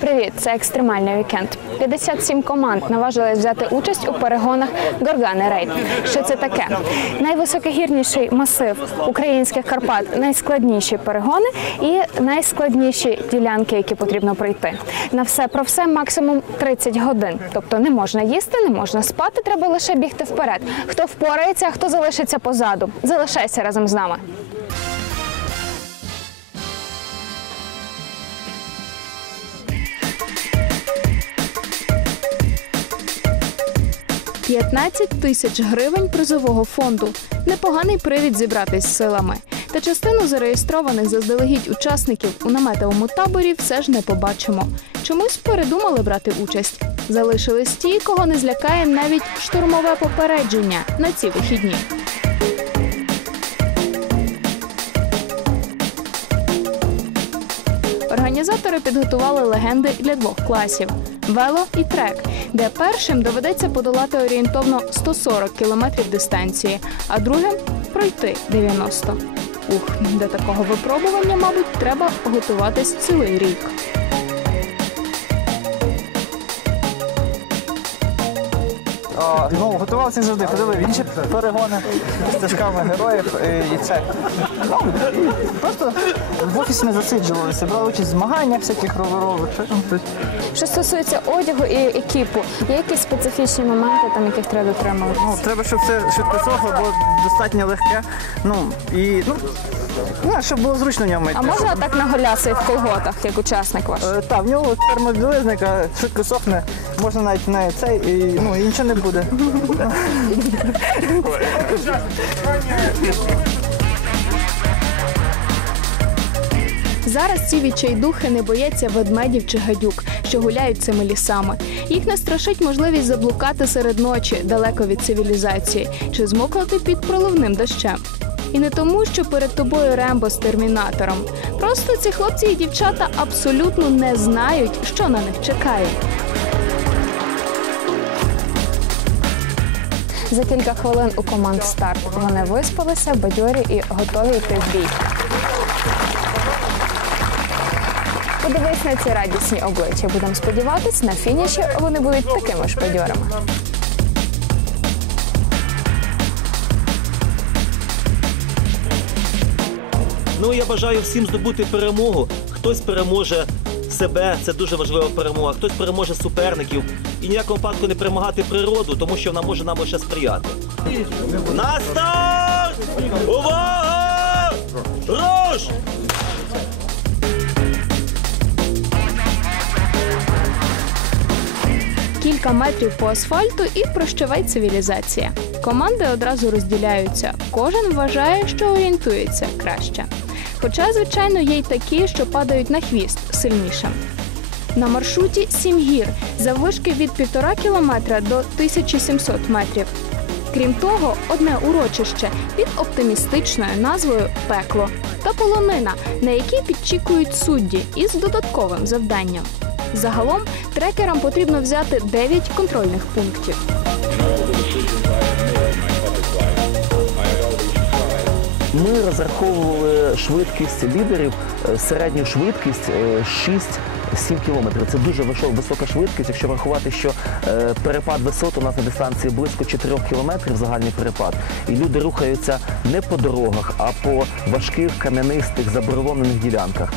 Привіт, це екстремальний вікенд. 57 команд наважились взяти участь у перегонах Горгани Рейд. Що це таке? Найвисокогірніший масив українських Карпат, найскладніші перегони і найскладніші ділянки, які потрібно пройти. На все про все максимум 30 годин. Тобто не можна їсти, не можна спати, треба лише бігти вперед. Хто впорається, хто залишиться позаду. Залишайся разом з нами. – 15 тисяч гривень призового фонду. Непоганий привід зібратись з силами. Та частину зареєстрованих заздалегідь учасників у наметовому таборі все ж не побачимо. Чомусь передумали брати участь. Залишились ті, кого не злякає навіть штурмове попередження на ці вихідні. Організатори підготували легенди для двох класів вело і трек, де першим доведеться подолати орієнтовно 140 кілометрів дистанції, а другим пройти 90. Ух, до такого випробування, мабуть, треба готуватись цілий рік. Ну, готувалися завжди, ходили в інші перегони стежками героїв і, і це. Ну, і просто в офісі не засиджувалися, брали участь в змаганнях всяких роверових. Що там тут. Що стосується одягу і екіпу, є якісь специфічні моменти, там яких треба дотримуватися? Ну, треба, щоб все швидко сохло, було достатньо легке. Ну, і, ну, ну, щоб було зручно в ньому йти. А можна так наголяси в колготах, як учасник ваш? Е, Так, в нього термобілизна, яка швидко сохне, можна навіть на цей, і, ну, і нічого не буде. Зараз ці відчайдухи не бояться ведмедів чи гадюк, що гуляють цими лісами. Їх не страшить можливість заблукати серед ночі далеко від цивілізації чи змокнути під проливним дощем. І не тому, що перед тобою Рембо з термінатором. Просто ці хлопці і дівчата абсолютно не знають, що на них чекає. За кілька хвилин у команд старт. Вони виспалися, бадьорі і готові йти в бій. Подивись на ці радісні обличчя. Будемо сподіватись, на фініші вони будуть такими ж бадьорами. Ну я бажаю всім здобути перемогу. Хтось переможе себе, це дуже важлива перемога. Хтось переможе суперників. І ніякому випадку не перемагати природу, тому що вона може нам лише сприяти. На старт! Увага! Руш! Кілька метрів по асфальту і прощавай цивілізація. Команди одразу розділяються. Кожен вважає, що орієнтується краще. Хоча, звичайно, є й такі, що падають на хвіст сильнішим. На маршруті сім гір, заввишки від півтора кілометра до 1700 метрів. Крім того, одне урочище під оптимістичною назвою Пекло та полонина, на якій підчікують судді із додатковим завданням. Загалом трекерам потрібно взяти 9 контрольних пунктів. Ми розраховували швидкість лідерів, е, середню швидкість е, 6-7 кілометрів. Це дуже висока швидкість. Якщо врахувати, що е, перепад висот у нас на дистанції близько 4 кілометрів загальний перепад, і люди рухаються не по дорогах, а по важких кам'янистих заборонених ділянках.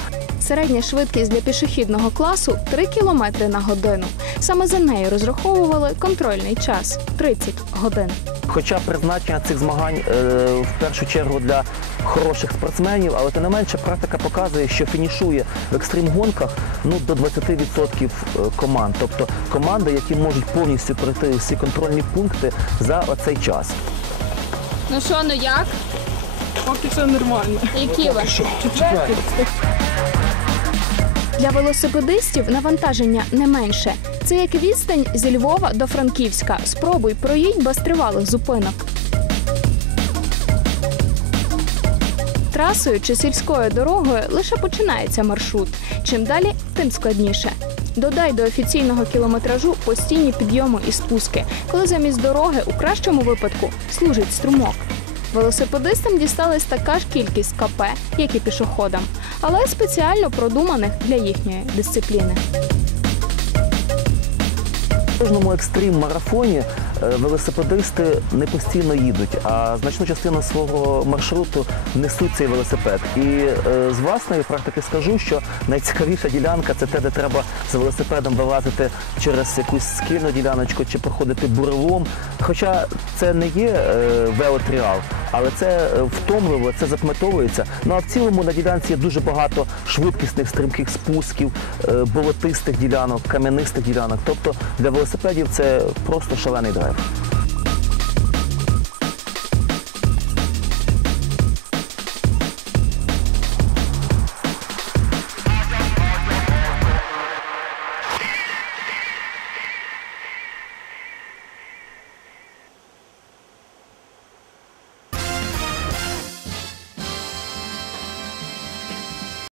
Середня швидкість для пішохідного класу 3 км на годину. Саме за нею розраховували контрольний час 30 годин. Хоча призначення цих змагань е, в першу чергу для хороших спортсменів, але тим не менше практика показує, що фінішує в екстрим-гонках ну, до 20% команд. Тобто команди, які можуть повністю пройти всі контрольні пункти за оцей час. Ну що, ну як? Поки що нормально. Які ви? Для велосипедистів навантаження не менше. Це як відстань зі Львова до Франківська. Спробуй проїдь без тривалих зупинок. Трасою чи сільською дорогою лише починається маршрут. Чим далі, тим складніше. Додай до офіційного кілометражу постійні підйоми і спуски, коли замість дороги у кращому випадку служить струмок. Велосипедистам дісталась така ж кількість КП, як і пішоходам, але спеціально продуманих для їхньої дисципліни. В кожному екстрим-марафоні е, велосипедисти не постійно їдуть, а значну частину свого маршруту несуть цей велосипед. І е, з власної практики скажу, що найцікавіша ділянка це те, де треба з велосипедом вилазити через якусь скільну діляночку чи проходити бурелом. Хоча це не є е, велотріал, але це е, втомливо, це закметовується. Ну а в цілому на ділянці є дуже багато швидкісних стрімких спусків, е, болотистих ділянок, кам'янистих ділянок. Тобто для велосипедів це просто шалений драйв.